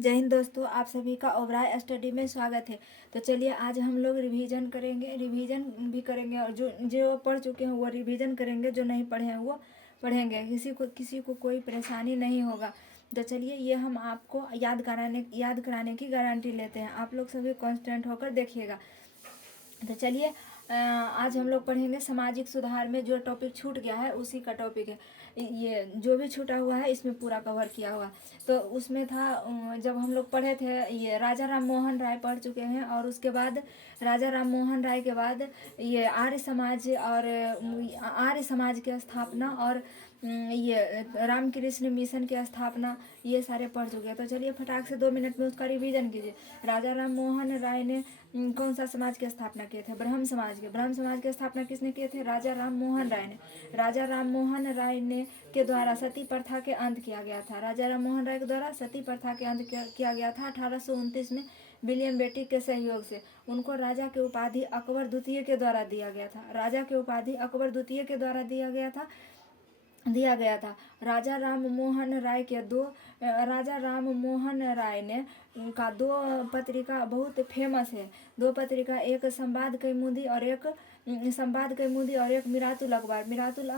जय हिंद दोस्तों, आप सभी का ओबराय स्टडी में स्वागत है। तो चलिए आज हम लोग रिवीजन भी करेंगे और जो जो पढ़ चुके हैं वो रिवीजन करेंगे, जो नहीं पढ़े हैं वो पढ़ेंगे। किसी को कोई परेशानी नहीं होगा। तो चलिए ये हम आपको याद कराने की गारंटी लेते हैं। आप लोग सभी कॉन्स्टेंट होकर देखिएगा। तो चलिए आज हम लोग पढ़ेंगे सामाजिक सुधार में जो टॉपिक छूट गया है उसी का टॉपिक है। ये जो भी छूटा हुआ है इसमें पूरा कवर किया हुआ। तो उसमें था जब हम लोग पढ़े थे ये राजा राम मोहन राय पढ़ चुके हैं, और उसके बाद राजा राम मोहन राय के बाद ये आर्य समाज की स्थापना और ये रामकृष्ण मिशन की स्थापना, ये सारे पढ़ चुके हैं। तो चलिए फटाक से 2 मिनट में उसका रिवीजन कीजिए। राजा राम मोहन राय ने कौन सा समाज की स्थापना किए थे? ब्रह्म समाज की स्थापना किसने किए थे? राजा राम मोहन राय ने। राजा राम मोहन राय ने के द्वारा सती प्रथा के अंत किया गया था। राजा राम मोहन राय के द्वारा सती प्रथा के अंत किया गया था 1829 में विलियम बेटी के सहयोग से। उनको राजा के उपाधि अकबर द्वितीय के द्वारा दिया गया था। राजा के उपाधि अकबर द्वितीय के द्वारा दिया गया था। राजा राम मोहन राय ने का दो पत्रिका बहुत फेमस है। दो पत्रिका, एक संवाद कौमुदी और एक मिरातुल अखबार। मिरातुल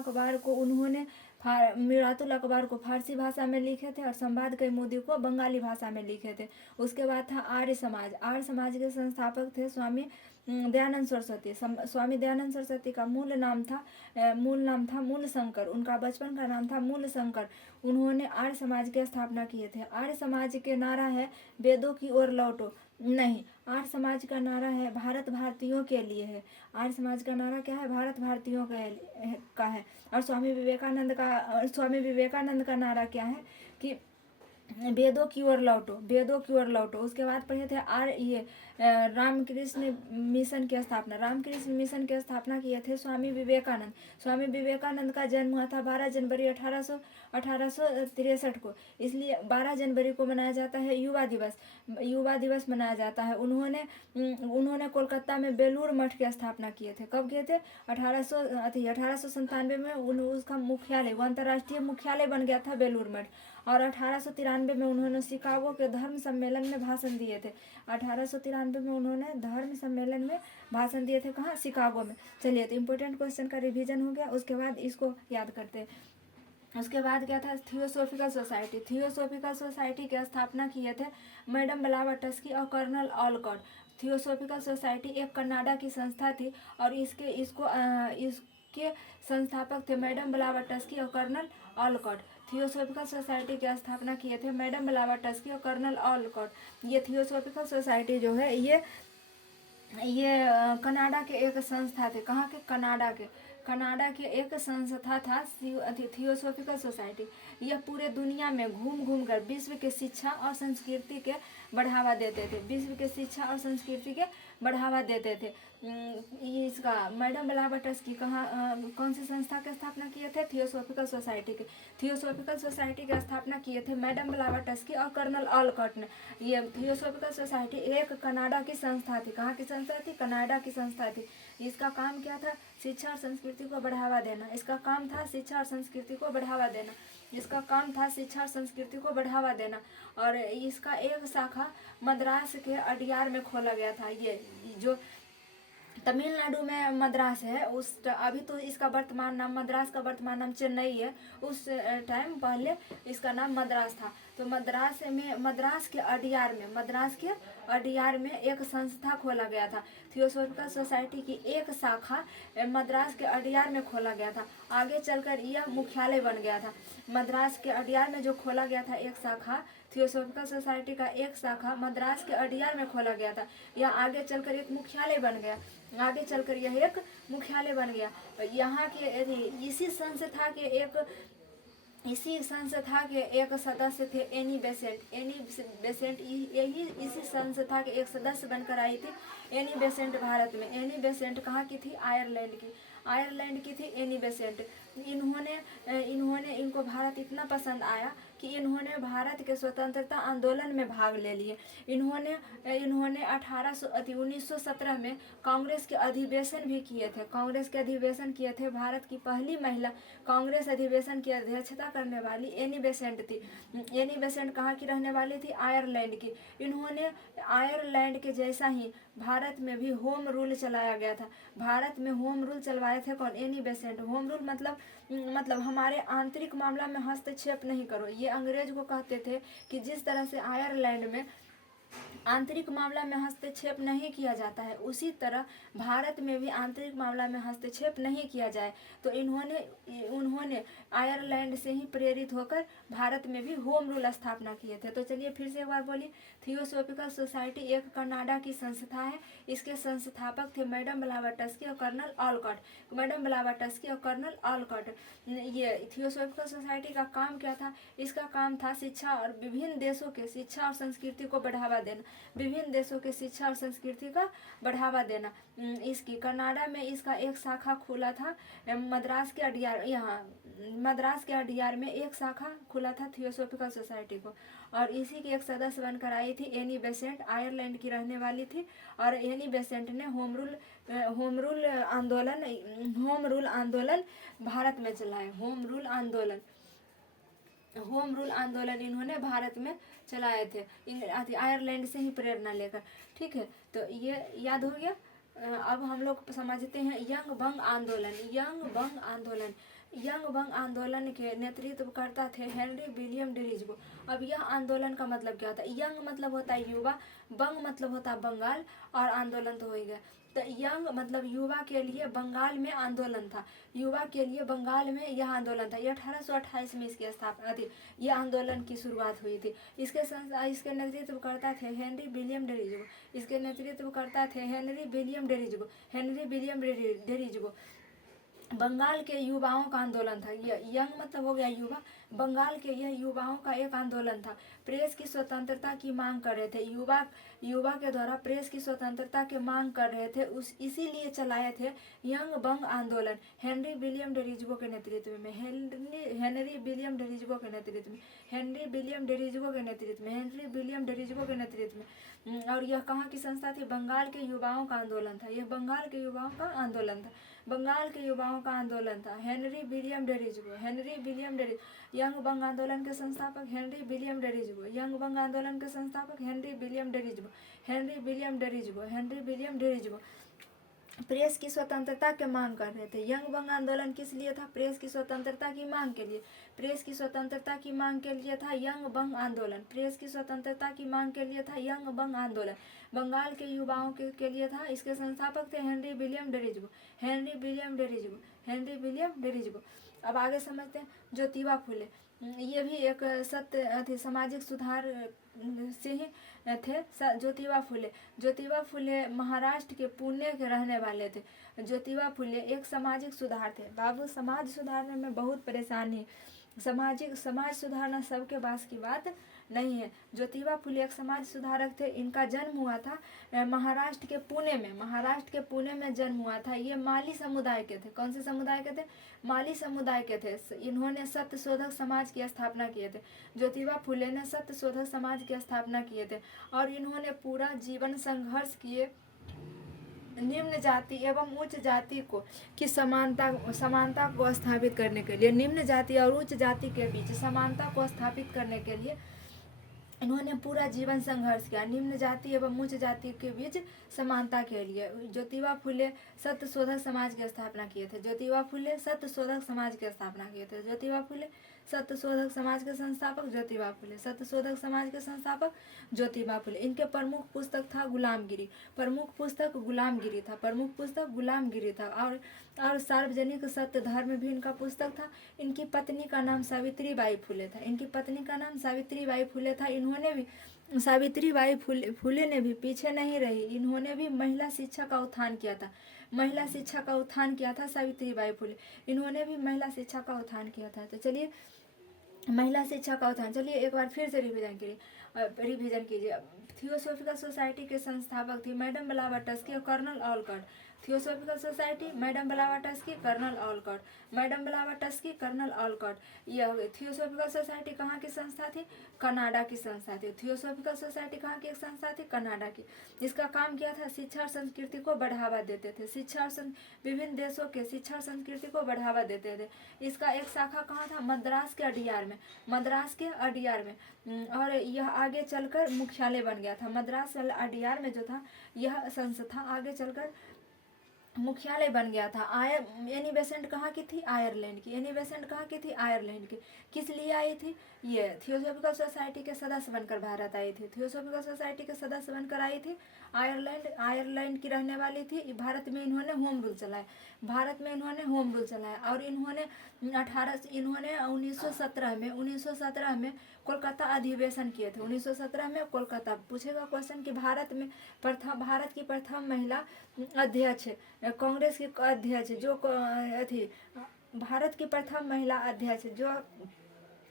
अखबार को फारसी भाषा में लिखे थे और संवाद कौमुदी को बंगाली भाषा में लिखे थे। उसके बाद था आर्य समाज के संस्थापक थे स्वामी दयानंद सरस्वती। स्वामी दयानंद सरस्वती का मूल नाम था मूलशंकर। उनका बचपन का नाम था मूलशंकर। उन्होंने आर्य समाज की स्थापना किए थे। आर्य समाज के नारा है वेदों की ओर लौटो। नहीं, आर्य समाज का नारा है भारत भारतीयों के लिए है। आर्य समाज का नारा क्या है? भारत भारतीयों का है। और स्वामी विवेकानंद का नारा क्या है? कि वेदों की ओर लौटो। उसके बाद पढ़े थे रामकृष्ण मिशन की स्थापना। रामकृष्ण मिशन की स्थापना किए थे स्वामी विवेकानंद का जन्म हुआ था 12 जनवरी 1863 को। इसलिए 12 जनवरी को मनाया जाता है युवा दिवस मनाया जाता है। उन्होंने कोलकाता में बेलूर मठ की स्थापना किए थे। कब किए थे? 1897 में उसका मुख्यालय, अंतर्राष्ट्रीय मुख्यालय बन गया था बेलूर मठ। और 1893 में उन्होंने शिकागो के धर्म सम्मेलन में भाषण दिए थे। 1893 में उन्होंने धर्म सम्मेलन में भाषण दिए थे। कहाँ? शिकागो में। चलिए, तो इम्पोर्टेंट क्वेश्चन का रिवीजन हो गया। उसके बाद इसको याद करते हैं। उसके बाद क्या था? थियोसॉफिकल सोसाइटी की स्थापना किए थे मैडम ब्लावटस्की और कर्नल ऑलकॉट। थियोसॉफिकल सोसाइटी एक कनाडा की संस्था थी और इसके संस्थापक थे मैडम ब्लावटस्की और कर्नल ऑलकॉट। थियोसॉफिकल सोसाइटी की स्थापना किए थे मैडम ब्लावटस्की और कर्नल ऑलकॉट। ये थियोसॉफिकल सोसाइटी जो है ये कनाडा के एक संस्था थे। कहाँ के? कनाडा के एक संस्था था थियोसॉफिकल सोसाइटी। यह पूरे दुनिया में घूम कर विश्व के शिक्षा और संस्कृति के बढ़ावा देते थे। इसका मैडम ब्लावटस्की कौन सी संस्था की स्थापना किए थे? थियोसॉफिकल सोसाइटी की। थियोसॉफिकल सोसाइटी की स्थापना किए थे मैडम ब्लावटस्की और कर्नल ऑलकॉट ने। ये थियोसॉफिकल सोसाइटी एक कनाडा की संस्था थी। कहाँ की संस्था थी? कनाडा की संस्था थी। इसका काम क्या था? शिक्षा और संस्कृति को बढ़ावा देना। इसका काम था शिक्षा और संस्कृति को बढ़ावा देना। और इसका एक शाखा मद्रास के अडियार में खोला गया था। ये जो तमिलनाडु में मद्रास है, अभी तो इसका वर्तमान नाम, मद्रास का वर्तमान नाम चेन्नई है। उस टाइम पहले इसका नाम मद्रास था। तो मद्रास के अडियार में एक संस्था खोला गया था। थियोसॉफिकल सोसाइटी की एक शाखा मद्रास के अडियार में खोला गया था। आगे चलकर यह मुख्यालय बन गया था। मद्रास के अडियार में जो खोला गया था एक शाखा, थियोसॉफिकल सोसाइटी का एक शाखा मद्रास के अडियार में खोला गया था। यह आगे चलकर एक मुख्यालय बन गया। यहाँ के इसी संस्था के एक सदस्य थे एनी बेसेंट। इसी संस्था के एक सदस्य बनकर आई थी एनी बेसेंट भारत में। एनी बेसेंट कहाँ की थी? आयरलैंड की थी एनी बेसेंट। इनको भारत इतना पसंद आया कि इन्होंने भारत के स्वतंत्रता आंदोलन में भाग ले लिए। इन्होंने 1917 में कांग्रेस के अधिवेशन भी किए थे। कांग्रेस के अधिवेशन किए थे। भारत की पहली महिला कांग्रेस अधिवेशन की अध्यक्षता करने वाली एनी बेसेंट थी। एनी बेसेंट कहाँ की रहने वाली थी? आयरलैंड की। इन्होंने आयरलैंड के जैसा ही भारत में भी होम रूल चलाया गया था। भारत में होम रूल चलवाए थे कौन? Annie Besant. होम रूल मतलब हमारे आंतरिक मामला में हस्तक्षेप नहीं करो। ये अंग्रेज को कहते थे कि जिस तरह से आयरलैंड में आंतरिक मामला में हस्तक्षेप नहीं किया जाता है, उसी तरह भारत में भी आंतरिक मामला में हस्तक्षेप नहीं किया जाए। तो उन्होंने आयरलैंड से ही प्रेरित होकर भारत में भी होम रूल स्थापना किए थे। तो चलिए फिर से एक बार बोलिए। थियोसॉफिकल सोसाइटी एक कनाडा की संस्था है। इसके संस्थापक थे मैडम ब्लावाटस्की और कर्नल ऑलकॉट। मैडम ब्लावाटस्की और कर्नल ऑलकॉट। ये थियोसॉफिकल सोसाइटी का काम क्या था? इसका काम था शिक्षा और विभिन्न देशों के शिक्षा और संस्कृति को बढ़ावा देना। विभिन्न देशों के शिक्षा और संस्कृति का बढ़ावा देना। इसकी कनाडा में इसका एक शाखा खुला था। मद्रास के अडियार में एक शाखा खुला था थियोसॉफिकल सोसाइटी को, और इसी की एक सदस्य बनकर आई थी एनी बेसेंट। आयरलैंड की रहने वाली थी, और एनी बेसेंट ने होम रूल आंदोलन भारत में चलाया। होम रूल आंदोलन इन्होंने भारत में चलाए थे, आयरलैंड से ही प्रेरणा लेकर। ठीक है, तो ये याद हो गया। अब हम लोग समझते हैं यंग बंग आंदोलन के नेतृत्व करता थे हेनरी विलियम डेरिज्गो। अब यह आंदोलन का मतलब क्या होता है? यंग मतलब होता है युवा, बंग मतलब होता है बंगाल, और आंदोलन तो हो ही गया। तो यंग मतलब युवा के लिए बंगाल में आंदोलन था। युवा के लिए बंगाल में यह आंदोलन था। ये 1828 में इसकी स्थापना थी। यह आंदोलन की शुरुआत हुई थी। इसके नेतृत्व करता थे हेनरी विलियम डेरिज्गो। बंगाल के युवाओं का आंदोलन था। यंग मतलब हो गया युवा, बंगाल के यह युवाओं का एक आंदोलन था। प्रेस की स्वतंत्रता की मांग कर रहे थे। युवा के द्वारा प्रेस की स्वतंत्रता की मांग कर रहे थे, इसीलिए चलाए थे यंग बंग आंदोलन हेनरी विलियम डेरिज्गो के नेतृत्व में। और यह कहाँ की संस्था थी? बंगाल के युवाओं का आंदोलन था। यह बंगाल के युवाओं का आंदोलन था। Henry William डेरिज्गो। यंग बंग आंदोलन के संस्थापक हेनरी विलियम डेरिज्गो। प्रेस की स्वतंत्रता की मांग कर रहे थे। यंग बंग आंदोलन किस लिए था? प्रेस की स्वतंत्रता की मांग के लिए। प्रेस की स्वतंत्रता की मांग के लिए था यंग बंग आंदोलन। प्रेस की स्वतंत्रता की मांग के लिए था यंग बंग आंदोलन। बंगाल के युवाओं के लिए था। इसके संस्थापक थे हेनरी विलियम डेरिज्गो। अब आगे समझते हैं ज्योतिबा फुले। ये भी एक सामाजिक सुधार से ही थे। ज्योतिबा फुले महाराष्ट्र के पुणे के रहने वाले थे। ज्योतिबा फुले एक सामाजिक सुधार थे। बाबू, समाज सुधारने में बहुत परेशानी। समाज सुधारना सबके पास की बात नहीं है। ज्योतिबा फुले एक समाज सुधारक थे। इनका जन्म हुआ था महाराष्ट्र के पुणे में जन्म हुआ था। ये माली समुदाय के थे। कौन से समुदाय के थे? माली समुदाय के थे। इन्होंने सत्यशोधक समाज की स्थापना किए थे। ज्योतिबा फुले ने सत्यशोधक समाज की स्थापना किए थे, और इन्होंने पूरा जीवन संघर्ष किए निम्न जाति एवं उच्च जाति की समानता को स्थापित करने के लिए। निम्न जाति और उच्च जाति के बीच समानता को स्थापित करने के लिए इन्होंने पूरा जीवन संघर्ष किया। निम्न जाति एवं उच्च जाति के बीच समानता के लिए ज्योतिबा फुले सत्यशोधक समाज की स्थापना किए थे। ज्योतिबा फुले सत्यशोधक समाज की स्थापना किए थे। ज्योतिबा फुले सत्यशोधक समाज के संस्थापक ज्योतिबा फुले। इनके प्रमुख पुस्तक था गुलामगिरी। प्रमुख पुस्तक गुलामगिरी था। और सार्वजनिक सत्य धर्म भी इनका पुस्तक था। इनकी पत्नी का नाम सावित्रीबाई फुले था। इन्होंने भी सावित्रीबाई फुले ने भी पीछे नहीं रही। इन्होंने भी महिला शिक्षा का उत्थान किया था। सावित्रीबाई फुले इन्होंने भी महिला शिक्षा का उत्थान किया था। तो चलिए महिला शिक्षा का उत्थान, चलिए एक बार फिर से रिवीजन कीजिए। थियोसॉफिकल सोसाइटी के संस्थापक थी मैडम ब्लावाटस्की और colonel Olcott. Theosophical society madam Blavatsky, colonel Olcott, madam Blavatsky, colonel Olcott. यह हो गई। थियोसॉफिकल सोसाइटी कहाँ की संस्था थी? कनाडा की संस्था थी। थियोसॉफिकल सोसाइटी कहाँ की एक संस्था थी? कनाडा की। इसका काम क्या था? शिक्षा और संस्कृति को बढ़ावा देते थे। शिक्षा और विभिन्न देशों के शिक्षा और संस्कृति को बढ़ावा देते थे। इसका एक शाखा कहाँ था? मद्रास के अडियार में, मद्रास के अडियार में। और यह आगे चलकर मुख्यालय बन गया था। मद्रास अडियार में जो था यह संस्था आगे चलकर मुख्यालय बन गया था। एनी बेसेंट कहाँ की थी? आयरलैंड की। एनी बेसेंट कहाँ की थी? आयरलैंड की। किस लिए आई थी? ये थियोसॉफिकल सोसाइटी के सदस्य बनकर भारत आई थी। थियोसॉफिकल सोसाइटी के सदस्य बनकर आई थी। आयरलैंड की रहने वाली थी। भारत में इन्होंने होम रूल चलाया। भारत में इन्होंने होम रूल चलाया और इन्होंने 1917 में कोलकाता अधिवेशन किए थे। 1917 में कोलकाता। पूछेगा क्वेश्चन कि भारत की प्रथम महिला अध्यक्ष, कांग्रेस की अध्यक्ष जो थी, भारत की प्रथम महिला अध्यक्ष जो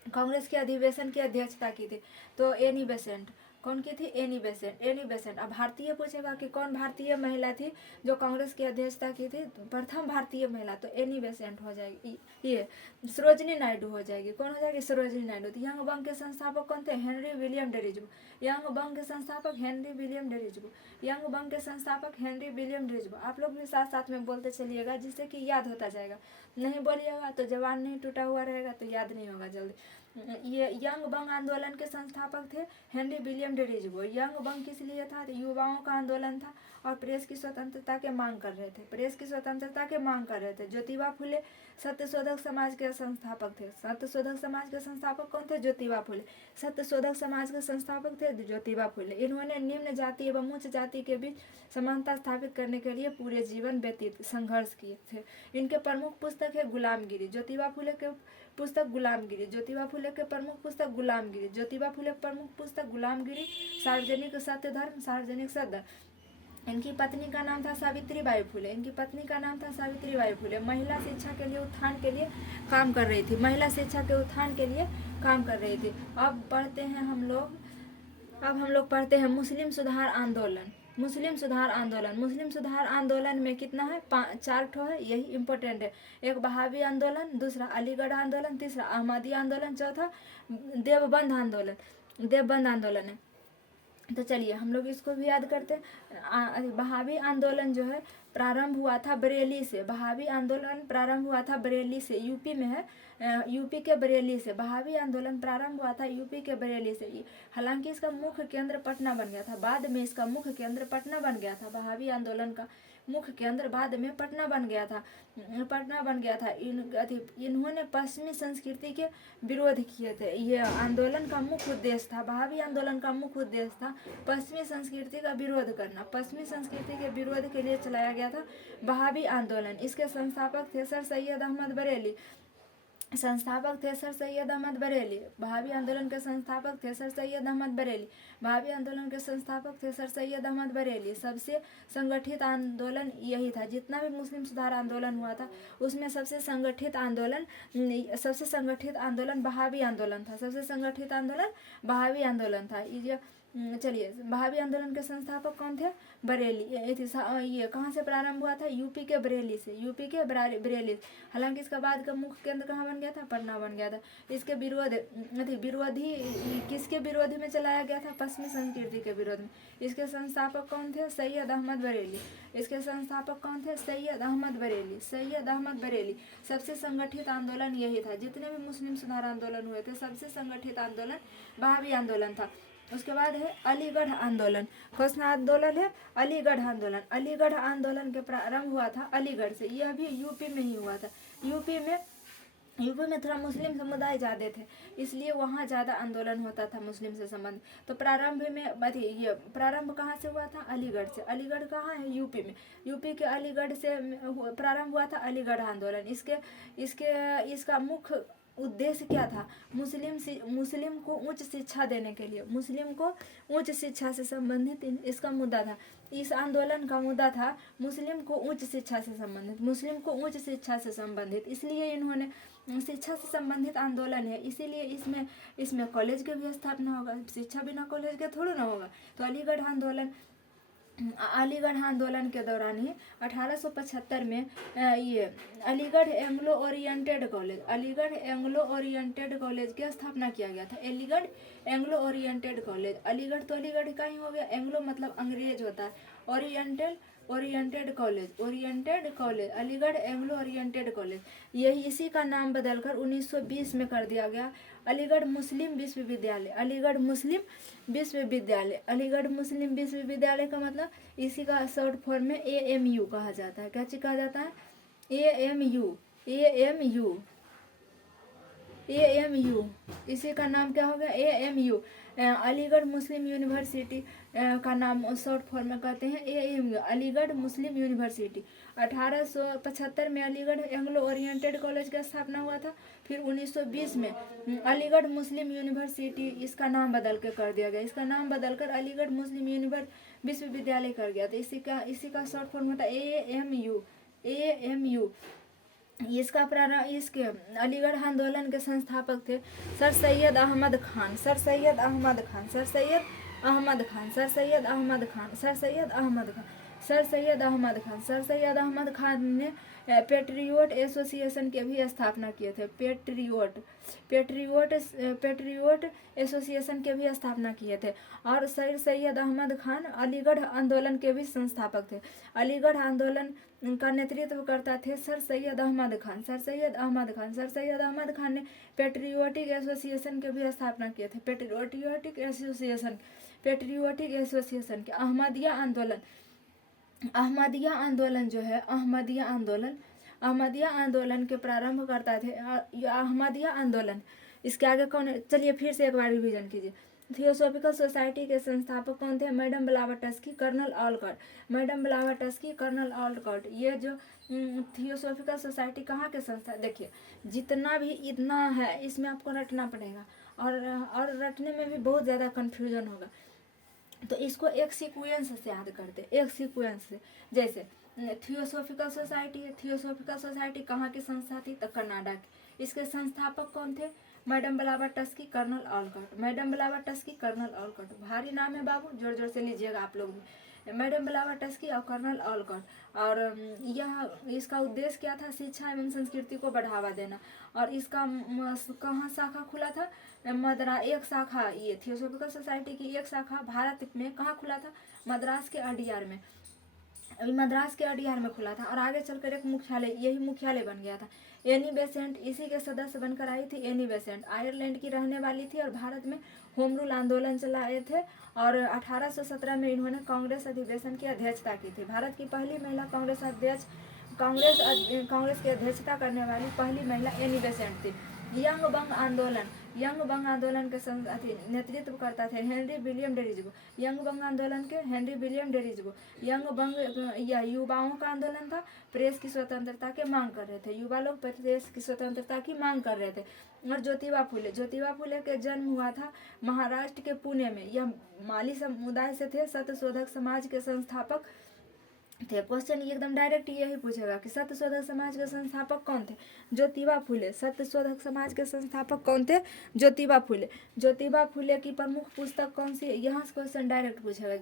कांग्रेस के अधिवेशन की अध्यक्षता की थी, तो एनी बेसेंट। कौन की थी? Annie Besant. Annie Besant. अब भारतीय पूछेगा कि कौन भारतीय महिला थी जो कांग्रेस की अध्यक्षता की थी? प्रथम भारतीय महिला, तो एनी बेसेंट हो जाएगी। ये सरोजिनी नायडू हो जाएगी। कौन हो जाएगी? सरोजिनी नायडू। यंग बंग के संस्थापक कौन थे? Henry William डेरिज्बू। यंग बंग के संस्थापक हेनरी विलियम डेरिज्बू। यंग बंग के संस्थापक हेनरी विलियम डेरिज्बू। आप लोग भी साथ साथ में बोलते चलिएगा जिससे कि याद होता जाएगा। नहीं बोलिएगा तो जवान नहीं टूटा हुआ रहेगा तो याद नहीं होगा जल्दी। ये यंग बंग आंदोलन के संस्थापक थे हेनरी विलियम डेरिज्बू। यंग बंग किस लिए था? युवाओं का आंदोलन था और प्रेस की स्वतंत्रता के मांग कर रहे थे। प्रेस की स्वतंत्रता के मांग कर रहे थे। ज्योतिबा फुले सत्यशोधक समाज के संस्थापक थे। सत्यशोधक समाज के संस्थापक कौन थे? ज्योतिबा फुले। सत्यशोधक समाज के संस्थापक थे ज्योतिबा फुले। इन्होंने निम्न जाति एवं उच्च जाति के बीच समानता स्थापित करने के लिए पूरे जीवन व्यतीत संघर्ष किए थे। इनके प्रमुख पुस्तक है गुलामगिरी। ज्योतिबा फुले के पुस्तक गुलामगिरी। ज्योतिबा फुले के प्रमुख पुस्तक गुलामगिरी। ज्योतिबा फुले प्रमुख पुस्तक गुलामगिरी। सार्वजनिक सत्य धर्म, सार्वजनिक सत्य। इनकी पत्नी का नाम था सावित्रीबाई फुले। इनकी पत्नी का नाम था सावित्रीबाई फुले। महिला शिक्षा के लिए उत्थान के लिए काम कर रही थी। महिला शिक्षा के उत्थान के लिए काम कर रही थी। अब हम लोग पढ़ते हैं मुस्लिम सुधार आंदोलन। मुस्लिम सुधार आंदोलन। मुस्लिम सुधार आंदोलन में कितना है? 4 ठो है, यही इंपॉर्टेंट है। एक बहावी आंदोलन, दूसरा अलीगढ़ आंदोलन, तीसरा अहमदी आंदोलन, चौथा देवबंद आंदोलन। देवबंद आंदोलन है। तो चलिए हम लोग इसको भी याद करते हैं। बहावी आंदोलन जो है प्रारंभ हुआ था बरेली से। बहावी आंदोलन प्रारंभ हुआ था बरेली से, यूपी में है, यूपी के बरेली से। बहावी आंदोलन प्रारंभ हुआ था यूपी के बरेली से। हालांकि इसका मुख्य केंद्र पटना बन गया था, बाद में इसका मुख्य केंद्र पटना बन गया था। बहावी आंदोलन का मुख्य केंद्र बाद में पटना बन गया था। इन्होंने पश्चिमी संस्कृति के विरोध किए थे। ये आंदोलन का मुख्य उद्देश्य था, बहावी आंदोलन का मुख्य उद्देश्य था पश्चिमी संस्कृति का विरोध करना। पश्चिमी संस्कृति के विरोध के लिए चलाया गया था बहावी आंदोलन। इसके संस्थापक थे सर सैयद अहमद बरेली। बहावी आंदोलन के संस्थापक थे सर सैयद अहमद बरेली। बहावी आंदोलन के संस्थापक थे सर सैयद अहमद बरेली। सबसे संगठित आंदोलन यही था। जितना भी मुस्लिम सुधार आंदोलन हुआ था उसमें सबसे संगठित आंदोलन बहावी आंदोलन था। सबसे संगठित आंदोलन बहावी आंदोलन था। चलिए, बहावी आंदोलन के संस्थापक कौन थे? बरेली। ये कहाँ से प्रारंभ हुआ था? यूपी के बरेली से। यूपी के बरेली। हालांकि इसका बाद का मुख्य केंद्र कहाँ बन गया था? पटना बन गया था। इसके विरोधी किसके विरोधी में चलाया गया था? पश्चिमी संस्कृति के विरोध में। इसके संस्थापक कौन थे? सैयद अहमद बरेली। इसके संस्थापक कौन थे? सैयद अहमद बरेली। सैयद अहमद बरेली। सबसे संगठित आंदोलन यही था। जितने भी मुस्लिम सुधार आंदोलन हुए थे सबसे संगठित आंदोलन बहावी आंदोलन था। उसके बाद है अलीगढ़ आंदोलन। कौन सा आंदोलन है? अलीगढ़ आंदोलन। अलीगढ़ आंदोलन के प्रारंभ हुआ था अलीगढ़ से। यह भी यूपी में ही हुआ था। यूपी में थोड़ा मुस्लिम समुदाय ज़्यादा थे, इसलिए वहाँ ज़्यादा आंदोलन होता था मुस्लिम से संबंध। तो प्रारंभ कहाँ से हुआ था? अलीगढ़ से। अलीगढ़ कहाँ है? यूपी में। यूपी के अलीगढ़ से प्रारंभ हुआ था अलीगढ़ आंदोलन। इसका मुख्य उद्देश्य क्या था? मुस्लिम को उच्च शिक्षा देने के लिए, मुस्लिम को उच्च शिक्षा से संबंधित इसका मुद्दा था। इस आंदोलन का मुद्दा था मुस्लिम को उच्च शिक्षा से संबंधित, मुस्लिम को उच्च शिक्षा से संबंधित। इसलिए इन्होंने शिक्षा से संबंधित आंदोलन है, इसीलिए इसमें कॉलेज की भी स्थापना होगा। शिक्षा बिना कॉलेज के थोड़ा ना होगा। तो अलीगढ़ आंदोलन अलीगढ़ आंदोलन के दौरान ही 1875 में ये Aligarh Anglo oriented college, Aligarh Anglo oriented college की स्थापना किया गया था। Aligarh Anglo oriented college, Aligarh तो अलीगढ़ का ही हो गया, एंग्लो मतलब अंग्रेज होता है, oriental oriented college, oriented college, Aligarh Anglo oriented college, यही इसी का नाम बदलकर 1920 में कर दिया गया अलीगढ़ मुस्लिम विश्वविद्यालय, अलीगढ़ मुस्लिम विश्वविद्यालय। अलीगढ़ मुस्लिम विश्वविद्यालय का मतलब इसी का शॉर्ट फॉर्म में AMU कहा जाता है। क्या चीज कहा जाता है? AMU, AMU, AMU, इसी का नाम क्या हो गया? AMU, अलीगढ़ मुस्लिम यूनिवर्सिटी का नाम शॉर्ट फॉर्म में कहते हैं AMU, अलीगढ़ मुस्लिम यूनिवर्सिटी। 1875 में अलीगढ़ एंग्लो ओरिएंटेड कॉलेज का स्थापना हुआ था। फिर 1920 में अलीगढ़ मुस्लिम यूनिवर्सिटी, इसका नाम बदल के कर दिया गया, इसका नाम बदलकर अलीगढ़ मुस्लिम विश्वविद्यालय कर गया था। इसी का शॉर्ट फॉर्म होता है AMU, AMU। इसका प्रारंभ, इसके अलीगढ़ आंदोलन के संस्थापक थे Sir Syed Ahmad Khan, Sir Syed Ahmad Khan, Sir Syed Ahmad Khan, Sir Syed Ahmad Khan, Sir Syed Ahmad Khan, Sir Syed Ahmad Khan. Sir Syed Ahmad Khan ने पेट्रियोट एसोसिएशन के भी स्थापना किए थे। पेट्रियोट एसोसिएशन के भी स्थापना किए थे। और सर सैयद अहमद खान अलीगढ़ आंदोलन के भी संस्थापक थे। अलीगढ़ आंदोलन का नेतृत्व करता थे Sir Syed Ahmad Khan, Sir Syed Ahmad Khan. Sir Syed Ahmad Khan ने पेट्रियोटिक एसोसिएशन के भी स्थापना किए थे। पेट्रियोटिक एसोसिएशन के अहमदिया आंदोलन जो है, अहमदिया आंदोलन के प्रारंभ करता थे अहमदिया आंदोलन। इसके आगे कौन है? चलिए फिर से एक बार रिवीजन कीजिए। थियोसॉफिकल सोसाइटी के संस्थापक कौन थे? Madam Blavatsky, colonel Olcott, madam Blavatsky, colonel Olcott. ये जो थियोसॉफिकल सोसाइटी कहाँ के संस्था, देखिए जितना भी इतना है इसमें आपको रटना पड़ेगा, और रटने में भी बहुत ज़्यादा कन्फ्यूजन होगा, तो इसको एक सीक्वेंस से याद करते, एक सीक्वेंस से। जैसे थियोसॉफिकल सोसाइटी है, थियोसॉफिकल सोसाइटी कहाँ की संस्था थी? तो कनाडा की। इसके संस्थापक कौन थे? Madam Blavatsky, colonel Olcott, madam Blavatsky, colonel Olcott. भारी नाम है बाबू, जोर जोर से लीजिएगा आप लोग भी। मैडम ब्लावटस्की और कर्नल ऑलकॉट। और यह इसका उद्देश्य क्या था? शिक्षा एवं संस्कृति को बढ़ावा देना। और इसका कहाँ शाखा खुला था? एक शाखा, ये थियोसॉफिकल सोसाइटी की एक शाखा भारत में कहाँ खुला था? मद्रास के अडियार में, मद्रास के अडियार में खुला था। और आगे चलकर एक मुख्यालय, यही मुख्यालय बन गया था। एनी बेसेंट इसी के सदस्य बनकर आई थी। एनी बेसेंट आयरलैंड की रहने वाली थी और भारत में होम रूल आंदोलन चलाए थे। और 1817 में इन्होंने कांग्रेस अधिवेशन की अध्यक्षता की थी। भारत की पहली महिला कांग्रेस की अध्यक्षता करने वाली पहली महिला एनी बेसेंट थी। यंग बंग आंदोलन के नेतृत्व करता थे हेनरी विलियम डेरिज्गो। यंग बंग आंदोलन के हेनरी विलियम डेरिज्गो। यंग बंग या युवाओं का आंदोलन था, प्रेस की स्वतंत्रता की मांग कर रहे थे, युवा लोग प्रेस की स्वतंत्रता की मांग कर रहे थे। और ज्योतिबा फुले के जन्म हुआ था महाराष्ट्र के पुणे में। यह माली समुदाय से थे, सत्यशोधक समाज के संस्थापक थे। क्वेश्चन एकदम डायरेक्ट यही पूछेगा कि सत्यशोधक समाज के संस्थापक कौन थे? ज्योतिबा फुले। सत्यशोधक समाज के संस्थापक कौन थे? ज्योतिबा फुले। ज्योतिबा फुले की प्रमुख पुस्तक कौन सी? यहाँ से क्वेश्चन डायरेक्ट पूछेगा।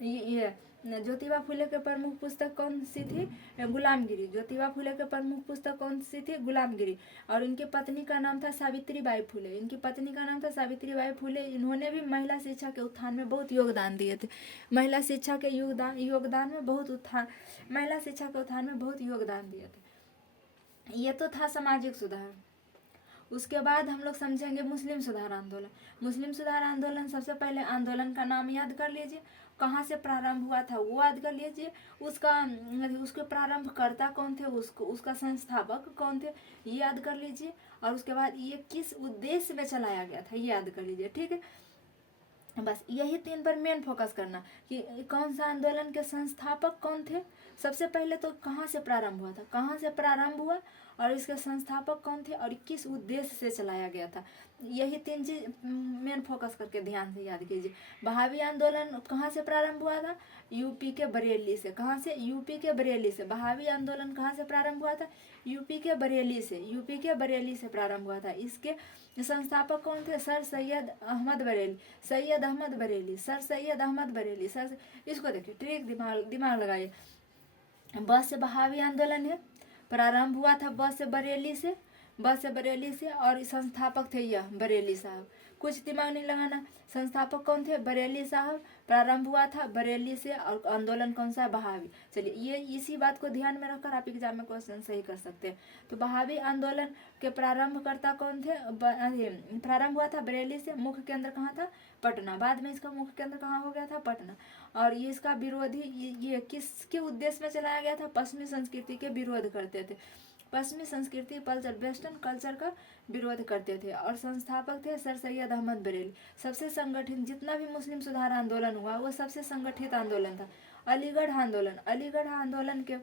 ये ज्योतिबा फुले के प्रमुख पुस्तक कौन सी थी? गुलामगिरी। ज्योतिबा फुले के प्रमुख पुस्तक कौन सी थी? गुलामगिरी। और इनकी पत्नी का नाम था सावित्रीबाई फुले। इनकी पत्नी का नाम था सावित्रीबाई फुले। इन्होंने भी महिला शिक्षा के उत्थान में बहुत योगदान दिए थे। महिला शिक्षा के योगदान में बहुत महिला शिक्षा के उत्थान में बहुत योगदान दिए थे। ये तो था सामाजिक सुधार। उसके बाद हम लोग समझेंगे मुस्लिम सुधार आंदोलन। मुस्लिम सुधार आंदोलन, सबसे पहले आंदोलन का नाम याद कर लीजिए, कहाँ से प्रारंभ हुआ था वो याद कर लीजिए, उसके प्रारंभकर्ता कौन थे, उसका संस्थापक कौन थे ये याद कर लीजिए, और उसके बाद ये किस उद्देश्य में चलाया गया था ये याद कर लीजिए। ठीक है, बस यही 3 पर मेन फोकस करना कि कौन सा आंदोलन के संस्थापक कौन थे। सबसे पहले तो कहाँ से प्रारंभ हुआ था, कहाँ से प्रारंभ हुआ और इसके संस्थापक कौन थे और किस उद्देश्य से चलाया गया था। यही 3 चीज मेन फोकस करके ध्यान से याद कीजिए। बहावी आंदोलन कहाँ से प्रारंभ हुआ था? यूपी के बरेली से। कहाँ से? यूपी के बरेली से। बहावी आंदोलन कहाँ से प्रारंभ हुआ था? यूपी के बरेली से। यूपी के बरेली से प्रारंभ हुआ था। इसके संस्थापक कौन थे? Sir Syed Ahmad Bareilly. Syed Ahmad Bareilly, Sir Syed Ahmad Bareilly. Sir, इसको देखिए, ट्रिक दिमाग लगाइए। बस से बहावी आंदोलन है, प्रारंभ हुआ था बस से बरेली से, बस से बरेली से, और संस्थापक थे यह बरेली साहब। कुछ दिमाग नहीं लगाना। संस्थापक कौन थे? बरेली साहब। प्रारंभ हुआ था बरेली से, और आंदोलन कौन सा? बहावी। चलिए, ये इसी बात को ध्यान में रखकर आप एग्जाम में क्वेश्चन सही कर सकते हैं। तो बहावी आंदोलन के प्रारंभकर्ता कौन थे? प्रारंभ हुआ था बरेली से। मुख्य केंद्र कहाँ था? पटना। बाद में इसका मुख्य केंद्र कहाँ हो गया था? पटना। और ये इसका विरोधी ये किसके उद्देश्य में चलाया गया था? पश्चिमी संस्कृति के विरोध करते थे। पश्चिमी संस्कृति कल्चर, वेस्टर्न कल्चर का विरोध करते थे। और संस्थापक थे सर सैयद अहमद बरेली। सबसे संगठित जितना भी मुस्लिम सुधार आंदोलन हुआ वो सबसे संगठित आंदोलन था। अलीगढ़ आंदोलन, अलीगढ़ आंदोलन के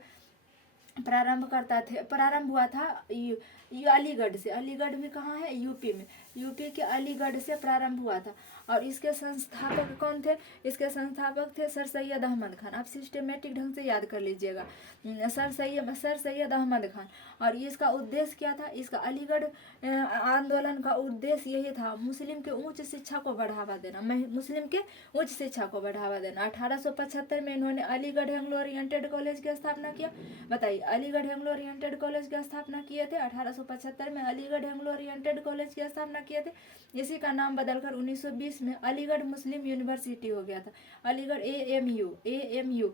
प्रारंभ हुआ था ये अलीगढ़ से। अलीगढ़ भी कहाँ है? यूपी में। यूपी के अलीगढ़ से प्रारंभ हुआ था। और इसके संस्थापक कौन थे? इसके संस्थापक थे सर सैयद अहमद खान। आप सिस्टमेटिक ढंग से याद कर लीजिएगा, सर सैयद अहमद खान। और ये इसका उद्देश्य क्या था? इसका अलीगढ़ आंदोलन का उद्देश्य यही था, मुस्लिम के उच्च शिक्षा को बढ़ावा देना, मुस्लिम के उच्च शिक्षा को बढ़ावा देना। 1875 में इन्होंने अलीगढ़ एंग्लो ओरिएंटेड कॉलेज की स्थापना किया। बताइए, अलीगढ़ एंग्लो ओरिएंटेड कॉलेज की स्थापना किए थे 1875 में। अलीगढ़ एंग्लो ओरिएंटेड कॉलेज की स्थापना किए थे। इसी का नाम बदलकर 1920 में अलीगढ़ मुस्लिम यूनिवर्सिटी हो गया था। Aligarh AMU।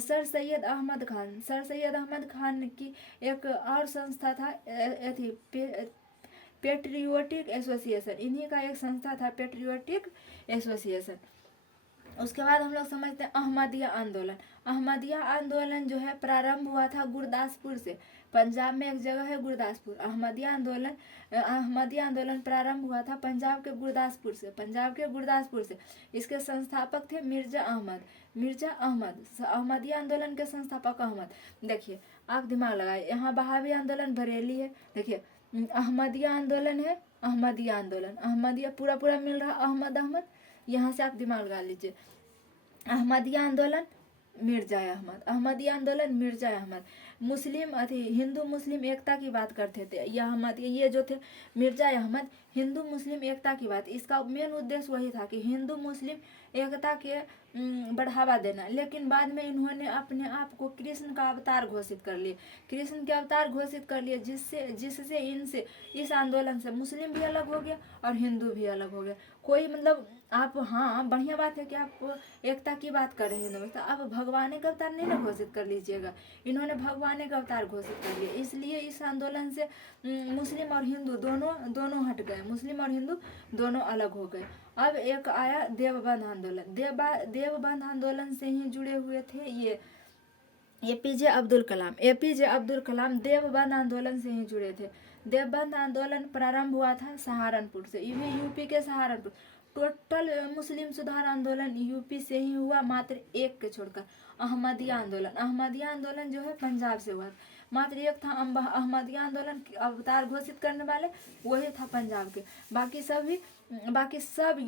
Sir Syed Ahmad Khan, Sir Syed Ahmad Khan की एक और संस्था था पेट्रियोटिक एसोसिएशन। इन्हीं का एक संस्था था पेट्रियोटिक एसोसिएशन। उसके बाद हम लोग समझते हैं अहमदिया आंदोलन। अहमदिया आंदोलन जो है प्रारंभ हुआ था गुरदासपुर से। पंजाब में एक जगह है गुरदासपुर। अहमदिया आंदोलन प्रारंभ हुआ था पंजाब के गुरदासपुर से। पंजाब के गुरदासपुर से। इसके संस्थापक थे मिर्जा अहमद। अहमदिया आंदोलन के संस्थापक अहमद। देखिए, आप दिमाग लगाए, यहाँ बहावी आंदोलन बरेली है। देखिए, अहमदिया आंदोलन है, अहमदिया आंदोलन, अहमदिया पूरा मिल रहा अहमद। यहाँ से आप दिमाग लगा लीजिए। अहमदिया आंदोलन मिर्जा अहमद, अहमदिया आंदोलन मिर्जा अहमद। मुस्लिम हिंदू मुस्लिम एकता की बात करते थे। यह अहमद, ये जो थे मिर्जा अहमद, हिंदू मुस्लिम एकता की बात, इसका मेन उद्देश्य वही था कि हिंदू मुस्लिम एकता के बढ़ावा देना। लेकिन बाद में इन्होंने अपने आप को कृष्ण का अवतार घोषित कर लिए। कृष्ण के अवतार घोषित कर लिए, जिससे इनसे इस आंदोलन से मुस्लिम भी अलग हो गया और हिंदू भी अलग हो गया। कोई मतलब आप, हाँ बढ़िया बात है कि आप एकता की बात कर रहे हैं, तो आप भगवान का अवतार नहीं ना घोषित कर लीजिएगा। इन्होंने भगवान का अवतार घोषित कर लिया, इसलिए इस आंदोलन से मुस्लिम और हिंदू दोनों हट गए, मुस्लिम और हिंदू दोनों अलग हो गए। अब एक आया देवबंद आंदोलन। देवबंद आंदोलन से ही जुड़े हुए थे ये APJ अब्दुल कलाम देवबंद आंदोलन से ही जुड़े थे। देवबंद आंदोलन प्रारंभ हुआ था सहारनपुर से, ये भी यूपी के सहारनपुर। टोटल मुस्लिम सुधार आंदोलन यूपी से ही हुआ, मात्र एक के छोड़कर। अहमदिया आंदोलन जो है पंजाब से हुआ, मात्र एक था। अहमदिया आंदोलन अवतार घोषित करने वाले वही था पंजाब के। बाकी सभी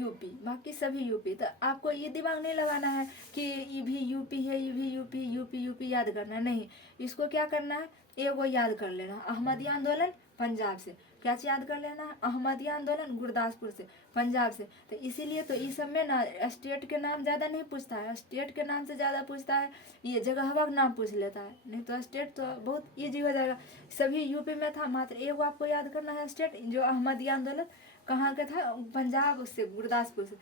यूपी। तो आपको ये दिमाग नहीं लगाना है कि ये भी यूपी है, ये भी यूपी याद करना नहीं। इसको क्या करना है, एगो याद कर लेना, अहमदिया आंदोलन पंजाब से। क्या याद कर लेना है, अहमदिया आंदोलन गुरदासपुर से, पंजाब से। तो इसीलिए तो इस सब में ना स्टेट के नाम ज़्यादा नहीं पूछता है, स्टेट के नाम से ज़्यादा पूछता है ये जगह का नाम पूछ लेता है। नहीं तो स्टेट तो बहुत ईजी हो जाएगा। सभी यूपी में था, मात्र एगो आपको याद करना है स्टेट, जो अहमदिया आंदोलन कहाँ का था, पंजाब से, गुरदासपुर से।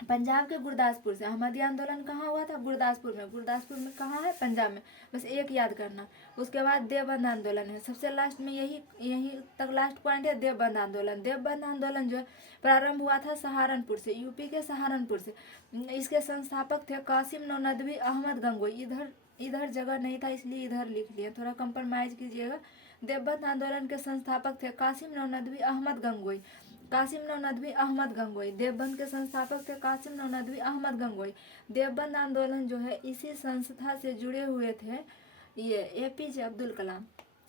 पंजाब के गुरदासपुर से। अहमदिया आंदोलन कहाँ हुआ था, गुरदासपुर में कहाँ है, पंजाब में। बस एक याद करना। उसके बाद देवबंद आंदोलन है, सबसे लास्ट में, यही तक लास्ट पॉइंट है देवबंद आंदोलन। देवबंद आंदोलन जो है प्रारंभ हुआ था सहारनपुर से, यूपी के सहारनपुर से। इसके संस्थापक थे कासिम नदवी अहमद गंगोई। इधर जगह नहीं था इसलिए इधर लिख लिया, थोड़ा कंप्रोमाइज कीजिएगा। देवबंद आंदोलन के संस्थापक थे कासिम नदवी अहमद गंगोई। देवबंद के संस्थापक थे कासिम नदवी अहमद गंगोई। देवबंद आंदोलन जो है इसी संस्था से जुड़े हुए थे ये APJ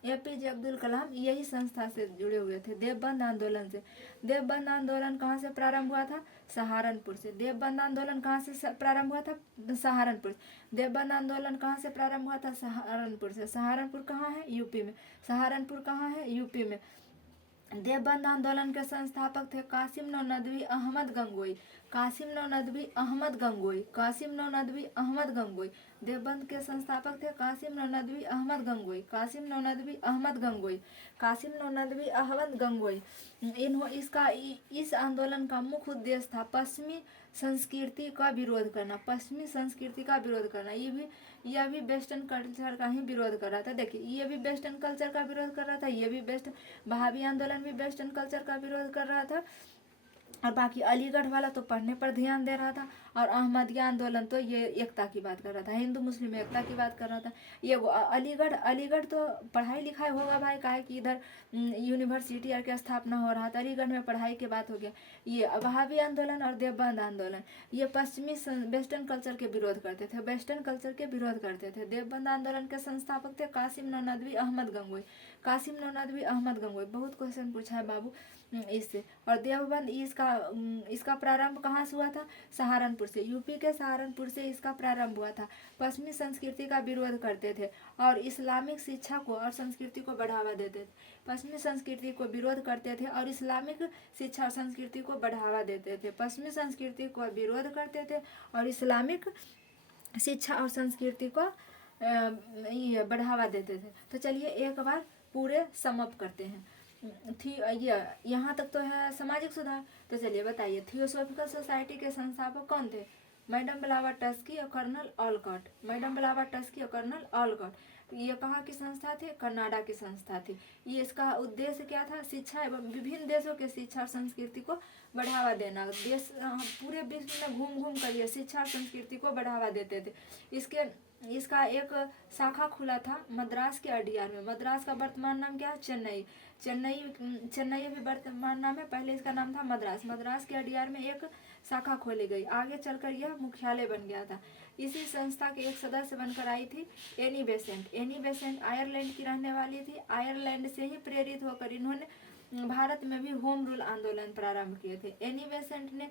APJ अब्दुल कलाम यही संस्था से जुड़े हुए थे, देवबंद आंदोलन से। देवबंद आंदोलन कहाँ से प्रारंभ हुआ था? सहारनपुर से। देवबंद आंदोलन कहाँ से प्रारंभ हुआ था? सहारनपुर। देवबंद आंदोलन कहाँ से प्रारंभ हुआ था? सहारनपुर से। सहारनपुर कहाँ है? यूपी में। सहारनपुर कहाँ है? यूपी में। देवबंद आंदोलन के संस्थापक थे कासिम नौनदवी अहमद गंगोई। कासिम नौनदवी अहमद गंगोई। कासिम नौनदवी अहमद गंगोई। देवबंद के संस्थापक थे कासिम नौनदवी अहमद गंगोई। कासिम नौनदवी अहमद गंगोई। कासिम नौनदवी अहमद गंगोई। इस आंदोलन का मुख्य उद्देश्य था पश्चिमी संस्कृति का विरोध करना। पश्चिमी संस्कृति का विरोध करना। यह भी वेस्टर्न कल्चर का ही विरोध कर रहा था। देखिए, ये भी वेस्टर्न कल्चर का विरोध कर रहा था, ये भी वहाबी आंदोलन भी वेस्टर्न कल्चर का विरोध कर रहा था। और बाकी अलीगढ़ वाला तो पढ़ने पर ध्यान दे रहा था, और अहमदिया आंदोलन तो ये एकता की बात कर रहा था, हिंदू मुस्लिम एकता की बात कर रहा था। ये अलीगढ़ तो पढ़ाई लिखाई होगा भाई, काहे कि इधर यूनिवर्सिटी और की स्थापना हो रहा था, अलीगढ़ में पढ़ाई की बात हो गया। ये वहाबी आंदोलन और देवबंद आंदोलन ये पश्चिमी वेस्टर्न कल्चर के विरोध करते थे, वेस्टर्न कल्चर के विरोध करते थे। देवबंद आंदोलन के संस्थापक थे कासिम नौनदवी अहमद गंगोई। कासिम नौनदवी अहमद गंगोई, बहुत क्वेश्चन पूछा है बाबू इससे। और देवबंद इसका प्रारंभ कहाँ से हुआ था? सहारनपुर से। यूपी के सहारनपुर से इसका प्रारंभ हुआ था। पश्चिमी संस्कृति का विरोध करते थे और इस्लामिक शिक्षा को और संस्कृति को बढ़ावा देते थे। पश्चिमी संस्कृति को विरोध करते थे और इस्लामिक शिक्षा और संस्कृति को बढ़ावा देते थे। पश्चिमी संस्कृति को विरोध करते थे और इस्लामिक शिक्षा और संस्कृति को बढ़ावा देते थे। तो चलिए एक बार पूरे समअप करते हैं। यहाँ तक तो है सामाजिक सुधार। तो चलिए बताइए, थियोसॉफिकल सोसाइटी के संस्थापक कौन थे? मैडम ब्लावाटस्की और कर्नल ऑलकॉट। मैडम ब्लावाटस्की और कर्नल ऑलकॉट। ये कहाँ की संस्था थी? कनाडा की संस्था थी। ये इसका उद्देश्य क्या था? शिक्षा एवं विभिन्न देशों के शिक्षा और संस्कृति को बढ़ावा देना। देश पूरे विश्व में घूम कर ये शिक्षा और संस्कृति को बढ़ावा देते थे। इसका एक शाखा खुला था मद्रास के अडियार में। मद्रास का वर्तमान नाम क्या है? चेन्नई अभी वर्तमान नाम है, पहले इसका नाम था मद्रास। मद्रास के अडियार में एक शाखा खोली गई, आगे चलकर यह मुख्यालय बन गया था। इसी संस्था के एक सदस्य बनकर आई थी Annie Besant. Annie Besant Ireland की रहने वाली थी। आयरलैंड से ही प्रेरित होकर इन्होंने भारत में भी होम रूल आंदोलन प्रारंभ किए थे। एनी बेसेंट ने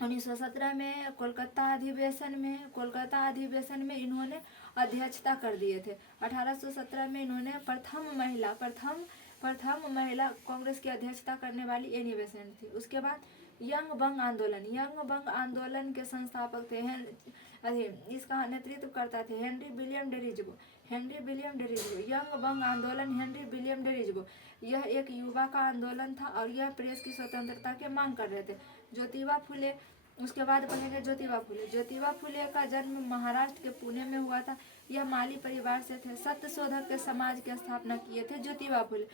1917 में कोलकाता अधिवेशन में इन्होंने अध्यक्षता कर दिए थे। 1817 में इन्होंने प्रथम महिला कांग्रेस की अध्यक्षता करने वाली एनी बेसेंट थी। उसके बाद यंग बंग आंदोलन के संस्थापक थे, इसका नेतृत्व करता थे हेनरी विलियम डेरिज्गो। यंग बंग आंदोलन हेनरी विलियम डेरिज्गो, यह एक युवा का आंदोलन था और यह प्रेस की स्वतंत्रता की मांग कर रहे थे। ज्योतिबा फुले, उसके बाद पढ़ेंगे ज्योतिबा फुले का जन्म महाराष्ट्र के पुणे में हुआ था। यह माली परिवार से थे। सत्यशोधक के समाज की स्थापना किए थे ज्योतिबा फुले।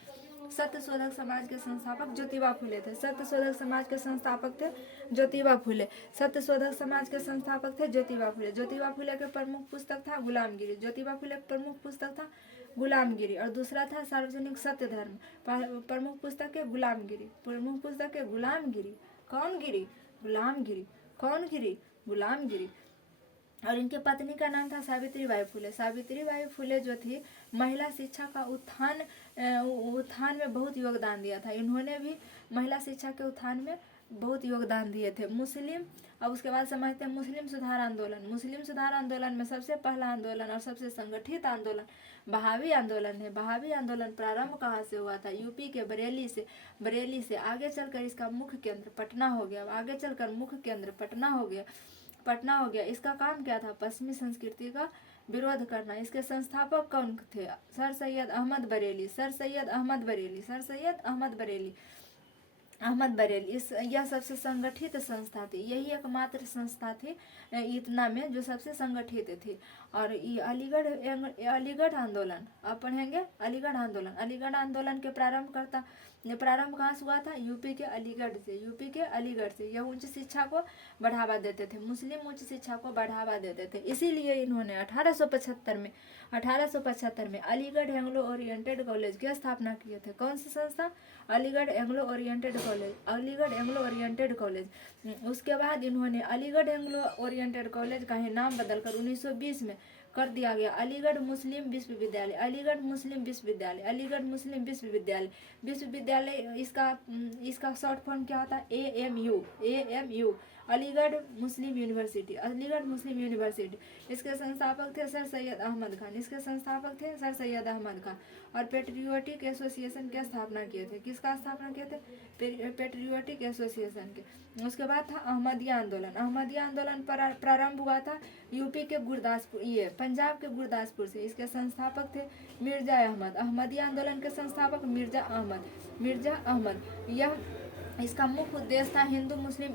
सत्यशोधक समाज के संस्थापक ज्योतिबा फुले थे। सत्यशोधक समाज के संस्थापक थे ज्योतिबा फुले। सत्यशोधक समाज के संस्थापक थे ज्योतिबा फुले। ज्योतिबा फुले के प्रमुख पुस्तक था गुलामगिरी। ज्योतिबा फुले का प्रमुख पुस्तक था गुलामगिरी और दूसरा था सार्वजनिक सत्य धर्म। प्रमुख पुस्तक है गुलामगिरी। प्रमुख पुस्तक है गुलामगिरी। कौन गिरी? गुलामगिरी। कौन गिरी? गुलामगिरी। और इनके पत्नी का नाम था सावित्रीबाई फुले। सावित्रीबाई फुले जो थी महिला शिक्षा का उत्थान में बहुत योगदान दिया था। इन्होंने भी महिला शिक्षा के उत्थान में बहुत योगदान दिए थे। अब उसके बाद समझते हैं मुस्लिम सुधार आंदोलन। मुस्लिम सुधार आंदोलन में सबसे पहला आंदोलन और सबसे संगठित आंदोलन बहावी आंदोलन है। बहावी आंदोलन प्रारंभ कहाँ से हुआ था? यूपी के बरेली से आगे चलकर इसका मुख्य केंद्र पटना हो गया। आगे चलकर मुख्य केंद्र पटना हो गया। इसका काम क्या था? पश्चिमी संस्कृति का विरोध करना। इसके संस्थापक कौन थे? सर सैयद अहमद बरेली। यह सबसे संगठित संस्था थी। यही एकमात्र संस्था थी इतना में जो सबसे संगठित थी। और ये अलीगढ़ आंदोलन, अब पढ़ेंगे अलीगढ़ आंदोलन के प्रारंभ कहाँ से हुआ था? यूपी के अलीगढ़ से। यह उच्च शिक्षा को बढ़ावा देते थे, मुस्लिम उच्च शिक्षा को बढ़ावा देते थे। इसीलिए इन्होंने 1875 में अलीगढ़ एंग्लो ओरिएंटेड कॉलेज की स्थापना किए थे। कौन सी संस्था? Aligarh Anglo oriented college. उसके बाद इन्होंने अलीगढ़ एंग्लो ओरिएंटेड कॉलेज का ही नाम बदलकर 1920 में कर दिया गया अलीगढ़ मुस्लिम विश्वविद्यालय, अलीगढ़ मुस्लिम विश्वविद्यालय, अलीगढ़ मुस्लिम विश्वविद्यालय। विश्वविद्यालय इसका शॉर्ट फॉर्म क्या होता है? AMU, AMU, अलीगढ़ मुस्लिम यूनिवर्सिटी, अलीगढ़ मुस्लिम यूनिवर्सिटी। इसके संस्थापक थे सर सैयद अहमद खान, इसके संस्थापक थे सर सैयद अहमद खान। और पेट्रियोटिक एसोसिएशन की स्थापना किए थे, किसका स्थापना किए थे? पेट्रियोटिक एसोसिएशन के। उसके बाद था अहमदिया आंदोलन, अहमदिया आंदोलन प्रारंभ हुआ था यूपी के गुरदासपुर, ये पंजाब के गुरदासपुर से। इसके संस्थापक थे मिर्जा अहमद, अहमदिया आंदोलन के संस्थापक मिर्जा अहमद। यह इसका मुख्य उद्देश्य था हिंदू मुस्लिम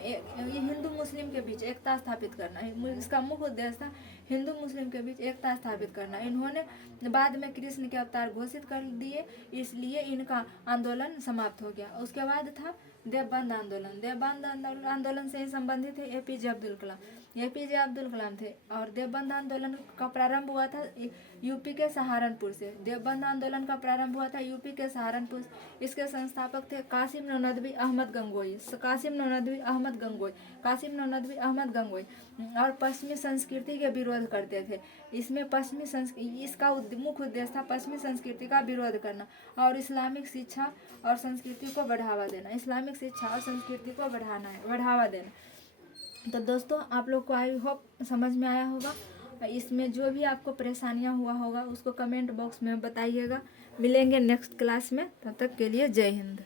के बीच एकता स्थापित करना। इसका मुख्य उद्देश्य था हिंदू मुस्लिम के बीच एकता स्थापित करना। इन्होंने बाद में कृष्ण के अवतार घोषित कर दिए, इसलिए इनका आंदोलन समाप्त हो गया। उसके बाद था देवबंद आंदोलन, देवबंद आंदोलन से ही संबंधित है APJ अब्दुल कलाम थे। और देवबंद आंदोलन का प्रारंभ हुआ था यूपी के सहारनपुर से, देवबंद आंदोलन का प्रारंभ हुआ था यूपी के सहारनपुर। इसके संस्थापक थे कासिम नौनदवी अहमद गंगोई। और पश्चिमी संस्कृति के विरोध करते थे। इसमें इसका मुख्य उद्देश्य था पश्चिमी संस्कृति का विरोध करना और इस्लामिक शिक्षा और संस्कृति को बढ़ावा देना, इस्लामिक शिक्षा और संस्कृति को बढ़ावा देना। तो दोस्तों आप लोग को आई होप समझ में आया होगा। इसमें जो भी आपको परेशानियां हुआ होगा उसको कमेंट बॉक्स में बताइएगा। मिलेंगे नेक्स्ट क्लास में, तब तक के लिए जय हिंद।